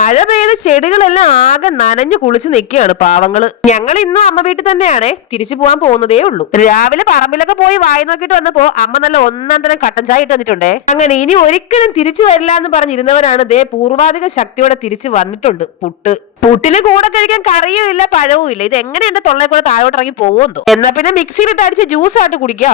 മഴ പെയ്ത് ചെടികളെല്ലാം ആകെ നനഞ്ഞു കുളിച്ച് നിൽക്കുകയാണ് പാവങ്ങള്. ഞങ്ങൾ ഇന്നും അമ്മ വീട്ടിൽ തന്നെയാണ്, തിരിച്ചു പോകാൻ പോകുന്നതേ ഉള്ളൂ. രാവിലെ പറമ്പിലൊക്കെ പോയി വായി നോക്കിട്ട് വന്നപ്പോ അമ്മ നല്ല ഒന്നാം തരം കട്ടൻ ചായ ഇട്ട് വന്നിട്ടുണ്ടേ. അങ്ങനെ ഇനി ഒരിക്കലും തിരിച്ചു വരില്ല എന്ന് പറഞ്ഞിരുന്നവരാണ് ദേ പൂർവാധിക ശക്തിയോടെ തിരിച്ചു വന്നിട്ടുണ്ട്. പുട്ടിന് കൂടെ കഴിക്കാൻ കറിയും ഇല്ല പഴവും ഇല്ല. ഇത് എങ്ങനെ എന്റെ തൊള്ളയെ കൂടെ താഴോട്ട് ഇറങ്ങി പോകുന്നോ. എന്നാ പിന്നെ മിക്സിയിലിട്ട് അടിച്ച് ജ്യൂസ് ആയിട്ട് കുടിക്കുക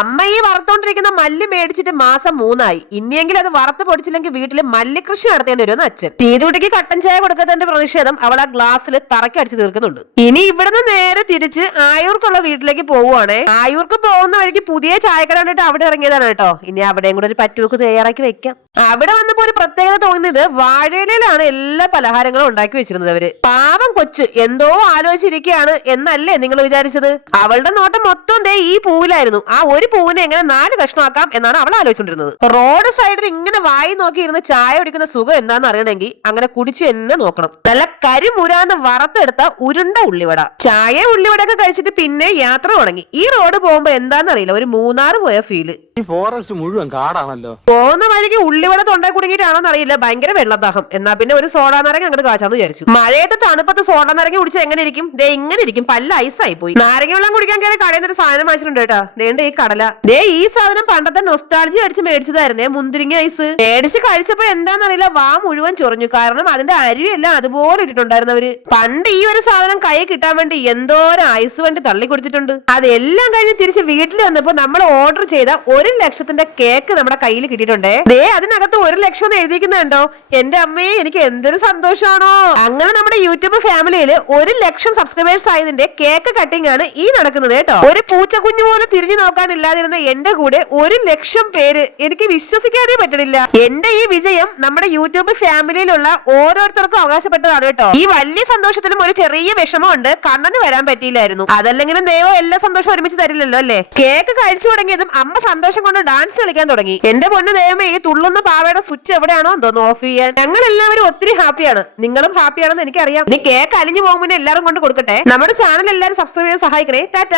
അമ്മ ഈ വറുത്തോണ്ടിരിക്കുന്ന മല്ലി മേടിച്ചിട്ട് മാസം 3 ഇനിയെങ്കിലും അത് വറുത്ത് പൊടിച്ചില്ലെങ്കിൽ വീട്ടില് മല്ലികൃഷി നടത്തേണ്ടി വരുമെന്ന് അച്ഛൻ. തീതുട്ടിക്ക് കട്ടൻ ചായ കൊടുക്കാത്തതിന്റെ പ്രതിഷേധം അവൾ ആ ഗ്ലാസ്സിൽ തറക്കി അടിച്ച് തീർക്കുന്നുണ്ട്. ഇനി ഇവിടുന്ന് നേരെ തിരിച്ച് ആയൂർക്കുള്ള വീട്ടിലേക്ക് പോവുകയാണേ. ആയൂർക്ക് പോകുന്ന വഴിക്ക് പുതിയ ചായക്കട കണ്ടിട്ട് അവിടെ ഇറങ്ങിയതാണ് കേട്ടോ. ഇനി അവിടെയും കൂടെ ഒരു പറ്റുവെക്ക് തയ്യാറാക്കി വെക്കാം. അവിടെ വന്നപ്പോ ഒരു പ്രത്യേകത തോന്നിയത് വാഴയിലാണ് എല്ലാ പലഹാരങ്ങളും ഉണ്ടാക്കി വെച്ചിരുന്നത്. അവര് പാവം കൊച്ച് എന്തോ ആലോചിച്ചിരിക്കുകയാണ് എന്നല്ലേ നിങ്ങൾ വിചാരിച്ചത്? അവളുടെ നോട്ടം മൊത്തം ദേ ഈ പൂവിലായിരുന്നു. ആ ഒരു പൂവിനെ എങ്ങനെ 4 കഷ്ണമാക്കാം എന്നാണ് അവൾ ആലോചിച്ചുകൊണ്ടിരുന്നത്. റോഡ് സൈഡിൽ ഇങ്ങനെ വായി നോക്കി ഇരുന്ന് ചായ കുടിക്കുന്ന സുഖം എന്താന്ന് അറിയണമെങ്കിൽ അങ്ങനെ കുടിച്ച് തന്നെ നോക്കണം. നല്ല കരിമുരാന്ന് വറുത്തെടുത്ത ഉരുണ്ട ഉള്ളിവട. ചായ ഉള്ളിവടയൊക്കെ കഴിച്ചിട്ട് പിന്നെ യാത്ര തുടങ്ങി. ഈ റോഡ് പോകുമ്പോ എന്താന്നറിയില്ല, ഒരു മൂന്നാറ് പോയ ഫീല്. ഈ ഫോറസ്റ്റ് മുഴുവൻ കാടാണല്ലോ. പോകുന്ന വഴിക്ക് ഉള്ളിവട തൊണ്ടേ കുടുങ്ങിയിട്ടാണോന്ന് അറിയില്ല, ഭയങ്കര വെള്ളദാഹം. എന്നാ പിന്നെ ഒരു സോഡാ നാരങ്ങ അങ്ങോട്ട് കാച്ചാന്ന് വിചാരിച്ചു. മഴയത്ത് തണുപ്പത്ത് സോഡാ നാരങ്ങ കുടിച്ചാൽ എങ്ങനെ ഇരിക്കും? ദേ ഇങ്ങനെ ഇരിക്കും, പല്ല ഐസായി പോയി. നാരങ്ങ വെള്ളം കുടിക്കാൻ കയറി കടയിൽ നിന്ന് ഒരു സാധനം വാങ്ങിച്ചിട്ടുണ്ട് കേട്ടാ. ദേണ്ട ഈ കടല. ദേ ഈ സാധനം പണ്ടത്തെ നൊസ്റ്റാൾജി അടിച്ച് മേടിച്ചതായിരുന്നേ, മുന്തിരിങ്ങ ഐസ്. മേടിച്ച് കഴിച്ചപ്പോ എന്താന്നറിയില്ല വാ മുഴുവൻ ചൊറിഞ്ഞു. കാരണം അതിന്റെ അരിയെല്ലാം അതുപോലെ ഇട്ടിട്ടുണ്ടായിരുന്നവര്. പണ്ട് ഈ ഒരു സാധനം കൈ കിട്ടാൻ വേണ്ടി എന്തോരം ഐസ് വണ്ടി തള്ളി കൊടുത്തിട്ടുണ്ട്. അതെല്ലാം കഴിഞ്ഞ് തിരിച്ച് വീട്ടിൽ വന്നപ്പോ നമ്മൾ ഓർഡർ ചെയ്ത 1 ലക്ഷത്തിന്റെ കേക്ക് നമ്മുടെ കയ്യിൽ കിട്ടിയിട്ടുണ്ടേ. ദേ അതിനകത്ത് 1 ലക്ഷം എന്ന് എഴുതിക്കുന്നുണ്ടോ. എന്റെ അമ്മയെ എനിക്ക് എന്തൊരു സന്തോഷാണോ. അങ്ങനെ നമ്മുടെ യൂട്യൂബ് ഫാമിലിയിൽ 1 ലക്ഷം സബ്സ്ക്രൈബേഴ്സ് ആയതിന്റെ കേക്ക് കട്ടിംഗ് ആണ് ഈ നടക്കുന്നത് കേട്ടോ. ഒരു പൂച്ചക്കുഞ്ഞു പോലെ തിരിഞ്ഞു നോക്കാനില്ലാതിരുന്ന എന്റെ കൂടെ 1 ലക്ഷം പേര്. എനിക്ക് വിശ്വസിക്കാനേ പറ്റണില്ല. എന്റെ ഈ വിജയം നമ്മുടെ യൂട്യൂബ് ഫാമിലിയിലുള്ള ഓരോരുത്തർക്കും അവകാശപ്പെട്ടതാണ് കേട്ടോ. ഈ വലിയ സന്തോഷത്തിലും ഒരു ചെറിയ വിഷമമുണ്ട്, കണ്ണന് വരാൻ പറ്റിയില്ലായിരുന്നു. അതല്ലെങ്കിലും ദൈവം എല്ലാ സന്തോഷം ഒരുമിച്ച് തരില്ലല്ലോ അല്ലേ. കേക്ക് കഴിച്ചു തുടങ്ങിയതും അമ്മ സന്തോഷം കൊണ്ട് ഡാൻസ് കളിക്കാൻ തുടങ്ങി. എന്റെ പൊന്നു ദൈവമേ, ഈ തുള്ളുന്ന പാവയുടെ സ്വിച്ച് എവിടെയാണോ എന്തോന്ന് ഓഫ് ചെയ്യാൻ. ഞങ്ങൾ എല്ലാവരും ഒത്തിരി ഹാപ്പിയാണ്, നിങ്ങളും ഹാപ്പിയാണെന്ന് എനിക്കറിയാം. ഇനി കേക്ക് അലിഞ്ഞു പോകുമ്പോൾ എല്ലാവരും കൊണ്ട് കൊടുക്കട്ടെ. നമ്മുടെ ചാനൽ എല്ലാവരും സബ്സ്ക്രൈബ് ചെയ്ത് സഹായിക്കണേ. ടാറ്റ.